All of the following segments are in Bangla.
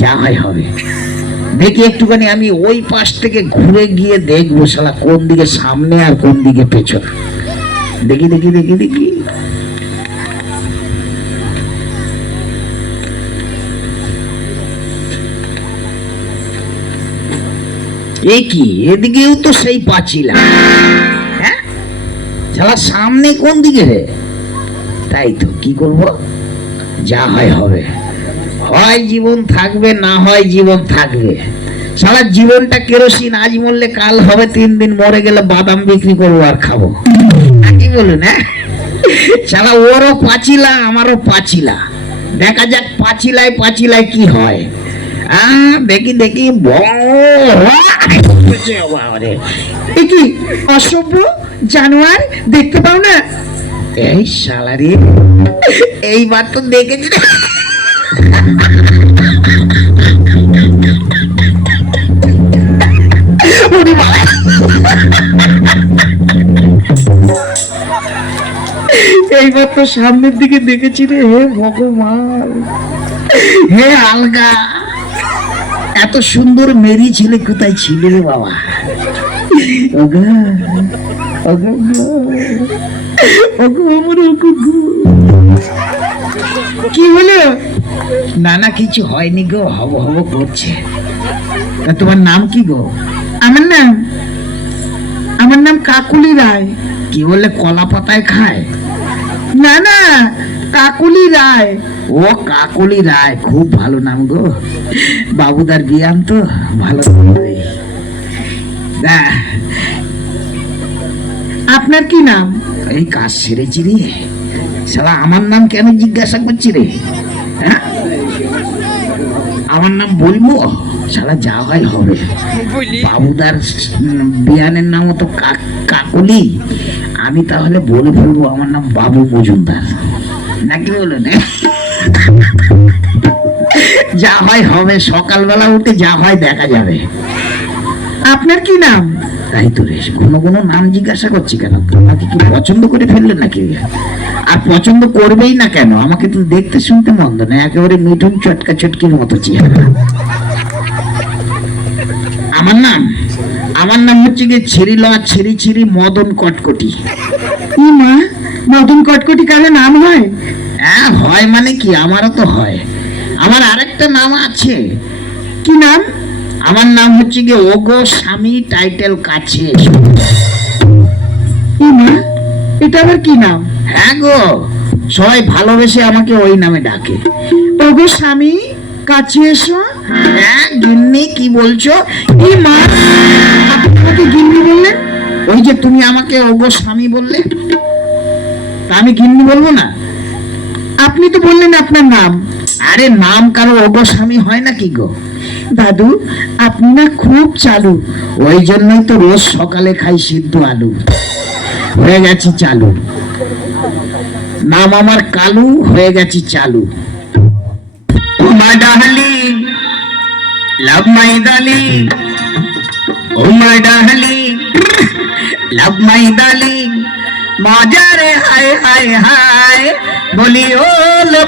যা হয় হবে। দেখি একটুখানি আমি ওই পাশ থেকে ঘুরে গিয়ে দেখবো শালা কোন দিকে সামনে আর কোন দিকে পেছন। দেখি দেখি দেখি দেখি এ কি, এদিকেও তো সেই পাঁচিলা। হ্যাঁ শালা সামনে কোন দিকে রে? তাই তো, কি করব, যা হয় হবে। হয় জীবন থাকবে, না হয় জীবন থাকবে। সারা জীবনটা কেরোসিন, আজ মরলে কাল হবে 3 দিন, মরে গেলে বাদাম বিক্রি করবো আর খাবো। কি বলুন? হ্যাঁ সারা ওরও পাঁচিলা আমারও পাঁচিলা, দেখা যাক পাঁচিলায় পাঁচিলায় কি হয়। দেখি দেখি কি অসভ্য জানোয়ার, দেখতে পাও না? এই শালারি, এইবার তো দেখেছি। এইবার তো সামনের দিকে দেখেছি রে। হে ভগবান, হে আলগা, এত সুন্দর মেরি ছেলে কোথায় ছিল রে বাবা? ওগো ওগো ওগো আমার ওগো। কি হলো? না না কিছু হয়নি গো, হব হব করছে। তা তোমার নাম কি গো? আমার নাম কাকুলি রায়। কি বললে, কলা পাতায় খায়? না না, কাকুলি রায়। ও কাকলি রায়, খুব ভালো নাম গো। বাবুদার বিয়ান তো ভালো। আপনার কি নাম? এই কাজ সেরেছি রে শালা, আমার নাম কেন জিজ্ঞাসা করছি রে? হ্যাঁ আমার নাম বলবো? শালা যা হয় হবে। বাবুদার বিয়ানের নাম তো কাকলি, আমি তাহলে বলে ফেলবো আমার নাম বাবু মজুমদার, নাকি বলুন? যা হয় হবে, সকালবেলা উঠে যা হয় দেখা যাবে। আপনার কি নাম? তাই তো রে, কোনো কোনো নাম জিজ্ঞাসা করছি কেন? আমাকে কি পছন্দ করে ফেললেন নাকি? আর পছন্দ করবেই না কেন? আমাকে তো দেখতে শুনতে মন্দ না, একেবারে মিঠুন চটকা চটকির মতো চেহারা। আমার নাম হচ্ছে গিয়ে ছেড়ি লওয়া ছেড়ি ছিড়ি মদন কটকটি। ই মা, মদন কটকটি কারো নাম হয়? হ্যাঁ হয় মানে কি, আমারও তো হয়। আমার আরেকটা নাম আছে। কি নাম? আমার নাম হচ্ছে গিয়ে ওগো স্বামী, টাইটেল কাছে। ই মা, এটা আবার কি নাম? হ্যাঁ গো, সবাই ভালোবেসে আমাকে ওই নামে ডাকে। ওগো স্বামী, কাছে এসো। হ্যাঁ গিন্নি, কি বলছো? ই মা, আপনি আমাকে গিন্নি বললেন? ওই যে তুমি আমাকে ওগো স্বামী বললে, তা আমি গিন্নি বলবো না? আপনি তো বললেন আপনার নাম। আরে নাম কারো ওগো স্বামী হয় নাকি গো? দাদু, আপনি না খুব চালু। ওই জন্যই তো রোজ সকালে খাই সিদ্ধ আলু, হয়ে গেছি চালু। নাম আমার কালু, হয়ে গেছি চালু। Oh my darling, love my darling, oh my darling, love my darling, মজা রে হায় হায় হায়। বলি ও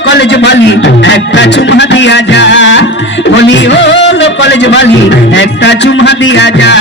কলেজ বালি, একটা চুমা দিয়া যা। বলি ও কলেজ বালি, একটা চুমা দিয়া যা।